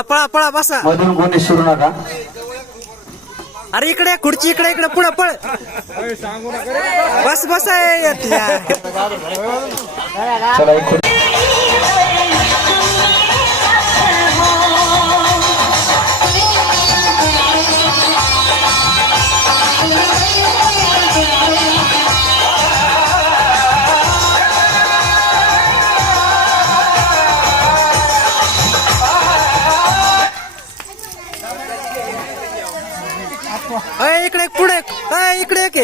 पळा पळा पळा बसा. मधून कोणी सुरू नका. अरे इकडे खुर्ची इकडे इकडे पुढे पळ. बस बस आहे. चला एक खुर्ची. इकडे पुढे इकडे एक